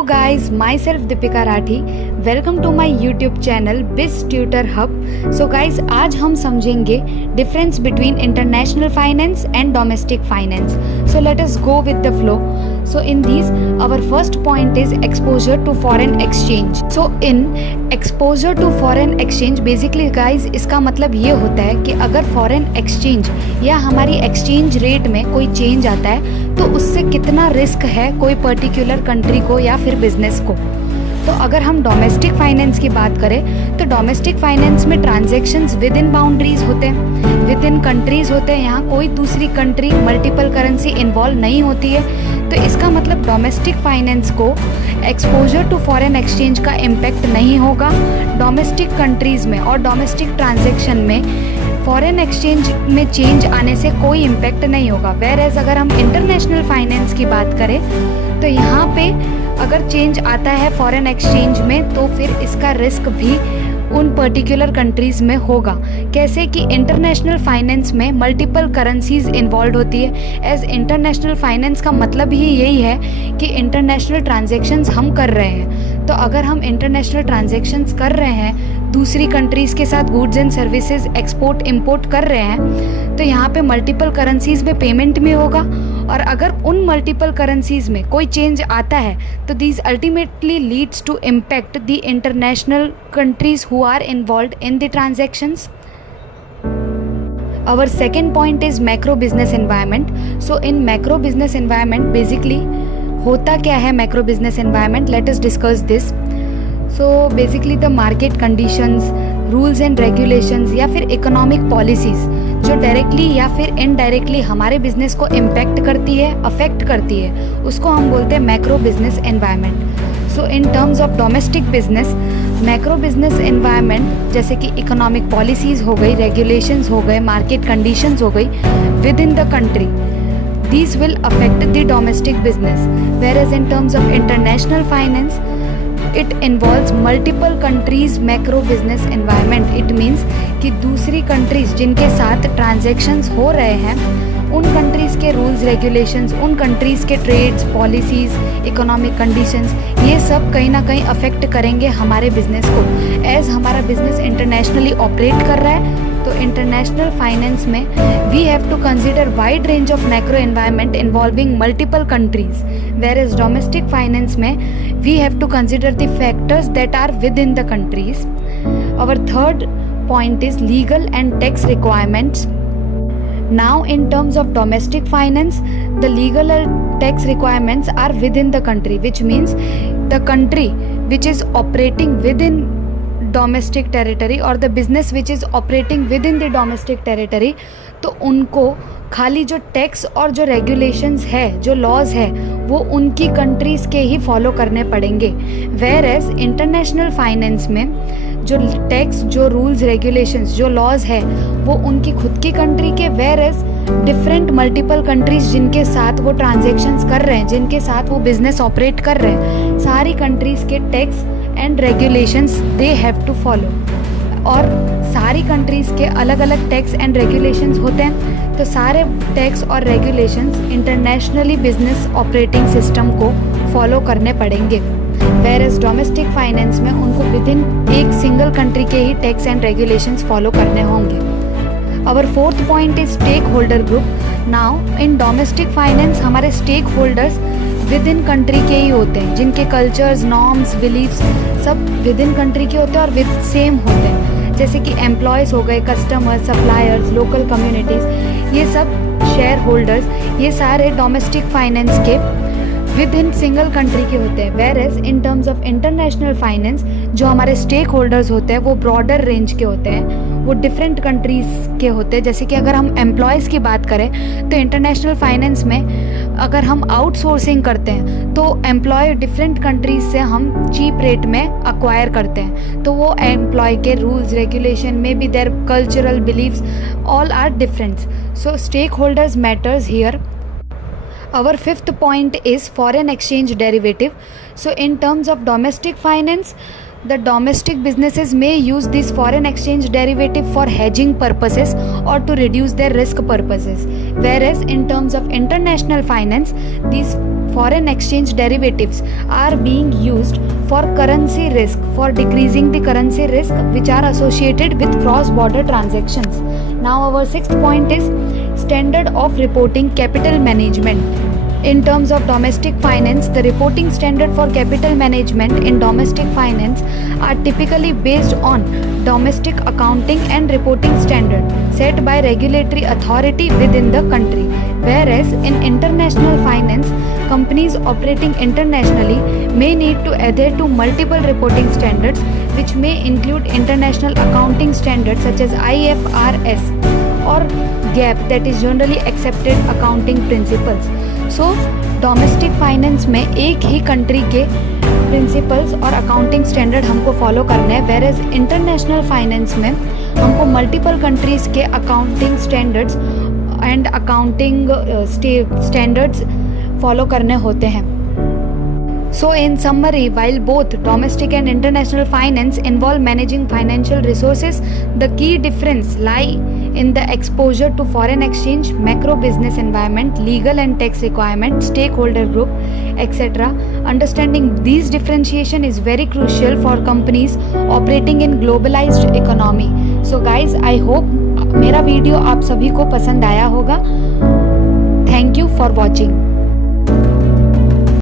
Hello guys, myself Deepika Rathi. Welcome to my YouTube channel Biz Tutor Hub. So guys, आज हम समझेंगे difference between international finance and domestic finance. So let us go with the flow. So in these, our first point is exposure to foreign exchange. So in exposure to foreign exchange, basically guys, इसका मतलब ये होता है कि अगर foreign exchange या हमारी exchange rate में कोई change आता है तो उससे कितना रिस्क है कोई पर्टिकुलर कंट्री को या फिर बिजनेस को। तो अगर हम डोमेस्टिक फाइनेंस की बात करें तो डोमेस्टिक फाइनेंस में ट्रांजैक्शंस विद इन बाउंड्रीज होते हैं, विद इन कंट्रीज होते हैं। यहाँ कोई दूसरी कंट्री मल्टीपल करेंसी इन्वॉल्व नहीं होती है। तो इसका मतलब डोमेस्टिक फाइनेंस को एक्सपोजर टू फॉरेन एक्सचेंज का इम्पैक्ट नहीं होगा डोमेस्टिक कंट्रीज़ में, और डोमेस्टिक ट्रांजैक्शन में फॉरेन एक्सचेंज में चेंज आने से कोई इम्पैक्ट नहीं होगा। वेयरएज अगर हम इंटरनेशनल फाइनेंस की बात करें तो यहाँ पे अगर चेंज आता है फॉरेन एक्सचेंज में तो फिर इसका रिस्क भी उन पर्टिकुलर कंट्रीज़ में होगा। कैसे कि इंटरनेशनल फाइनेंस में मल्टीपल करेंसीज इन्वॉल्व होती है। एज इंटरनेशनल फाइनेंस का मतलब ही यही है कि इंटरनेशनल ट्रांजैक्शंस हम कर रहे हैं। तो अगर हम इंटरनेशनल ट्रांजैक्शंस कर रहे हैं, दूसरी कंट्रीज़ के साथ goods and services export import कर रहे हैं, तो यहाँ पे मल्टीपल करेंसीज में पेमेंट भी होगा। और अगर उन मल्टीपल करेंसीज में कोई चेंज आता है तो these ultimately leads to impact the international countries who are involved in the transactions. Our second point is macro business environment. So in macro business environment basically होता क्या है macro business environment? Let us discuss this. So basically the market conditions, rules and regulations या फिर economic policies जो directly या फिर indirectly हमारे business को इम्पैक्ट करती है, अफेक्ट करती है, उसको हम बोलते हैं macro business environment. So in terms of domestic business, macro business environment जैसे कि इकोनॉमिक पॉलिसीज़ हो गई, रेगुलेशंस हो गए, मार्केट कंडीशंस हो गई with in the country, these will affect the domestic business. Whereas in terms of international finance, it involves multiple countries macro business environment. It means कि दूसरी countries जिनके साथ transactions हो रहे हैं उन कंट्रीज़ के रूल्स रेगुलेशंस, उन कंट्रीज़ के ट्रेड्स, पॉलिसीज़, इकोनॉमिक कंडीशंस, ये सब कहीं ना कहीं अफेक्ट करेंगे हमारे बिजनेस को। एज हमारा बिजनेस इंटरनेशनली ऑपरेट कर रहा है तो इंटरनेशनल फाइनेंस में we have to consider wide range of macro environment involving multiple countries, whereas domestic finance में we have to consider the factors that are within the countries. Our third point is legal and tax requirements. Now in terms of domestic finance, the legal and tax requirements are within the country, which means the country which is operating within domestic territory or the business which is operating within the domestic territory, तो उनको खाली जो tax और जो regulations है, जो laws है, वो उनकी कंट्रीज़ के ही फॉलो करने पड़ेंगे। वेयर एज इंटरनेशनल फाइनेंस में जो टैक्स, जो रूल्स रेगुलेशंस, जो लॉज है वो उनकी खुद की कंट्री के, whereas different multiple countries जिनके साथ वो ट्रांजैक्शंस कर रहे हैं, जिनके साथ वो बिजनेस ऑपरेट कर रहे हैं, सारी कंट्रीज़ के tax and regulations they have to follow. और सारी कंट्रीज़ के अलग अलग टैक्स एंड रेगुलेशंस होते हैं, तो सारे टैक्स और regulations internationally business operating system को फॉलो करने पड़ेंगे। वेयर एज डोमेस्टिक फाइनेंस में उनको विद इन एक सिंगल कंट्री के ही टैक्स एंड रेगुलेशंस फॉलो करने होंगे। Our fourth point is stakeholder group. Now in domestic finance हमारे stakeholders within country के ही होते हैं, जिनके कल्चर्स, नॉर्म्स, बिलीव्स सब विद इन कंट्री के होते हैं और विद सेम होते हैं। जैसे कि एम्प्लॉयज़ हो गए, कस्टमर्स, सप्लायर्स, लोकल कम्युनिटीज़, ये सब शेयर होल्डर्स, ये सारे डोमेस्टिक फाइनेंस के विद इन सिंगल कंट्री के होते हैं। Whereas in terms of international finance जो हमारे स्टेक होल्डर्स होते हैं वो ब्रॉडर रेंज के होते हैं, वो डिफरेंट कंट्रीज़ के होते हैं। जैसे कि अगर हम एम्प्लॉयज़ की बात करें तो इंटरनेशनल फाइनेंस में अगर हम आउटसोर्सिंग करते हैं तो एम्प्लॉय डिफरेंट कंट्रीज से हम चीप रेट में अक्वायर करते हैं, तो वो एम्प्लॉय के रूल्स रेगुलेशन में भी their cultural beliefs all are different. So stakeholders matters here. Our fifth point is foreign exchange derivative. So in terms of domestic finance, the domestic businesses may use this foreign exchange derivative for hedging purposes or to reduce their risk purposes. Whereas in terms of international finance, these foreign exchange derivatives are being used for currency risk, for decreasing the currency risk which are associated with cross-border transactions. Now our sixth point is standard of reporting capital management. In terms of domestic finance, the reporting standard for capital management in domestic finance are typically based on domestic accounting and reporting standard set by regulatory authority within the country. Whereas in international finance, companies operating internationally may need to adhere to multiple reporting standards which may include international accounting standards such as IFRS or GAAP, that is generally accepted accounting principles. So domestic finance में एक ही country के principles और accounting standard हमको follow करने हैं, where as international finance में हमको multiple countries के accounting standards and accounting standards follow करने होते हैं. So in summary, while both domestic and international finance involve managing financial resources, the key difference lie in the exposure to foreign exchange, macro business environment, legal and tax requirement, stakeholder group, etc. Understanding these differentiation is very crucial for companies operating in globalized economy. So guys, I hope मेरा video आप सभी को पसंद आया होगा. Thank you for watching.